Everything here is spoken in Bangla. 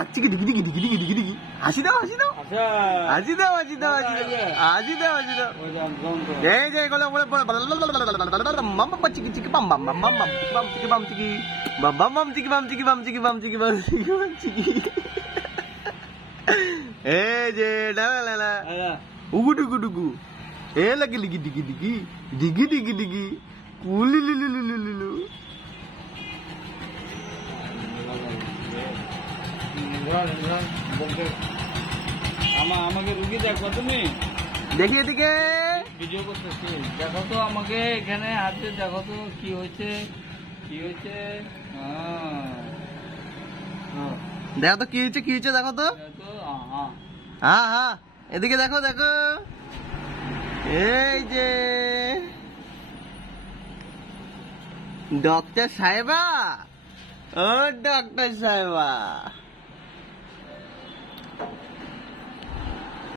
আজকে দিগি দিগি দিগি দিগি দিগি দিগি হাসি দাও হাসি দাও হাসি দাও হাসি দাও হাসি দাও হাসি দাও হাসি দাও এই যে গলা বলে মাম বাম চিকি চিকি বাম বাম বাম বাম বাম চিকি বাম চিকি বাম বাম বাম চিকি বাম চিকি বাম চিকি বাম চিকি বাম চিকি বাম চিকি এই যে লা লা লা উগু ডুগু ডুগু এ লাগি লিগি দিগি দিগি দিগি দিগি দিগি কুলি লুলু লুলু লুলু আমাকে রুগী দেখবা তুমি দেখি এদিকে ভিডিও করতেছি দেখো তো আমাকে এখানে হাতে দেখো তো কি হয়েছে দেখো তো কি হয়েছে দেখো তো হ্যাঁ হ্যাঁ এদিকে দেখো দেখো এই যে ডক্টর সাহেবা ও ডক্টর সাহেবা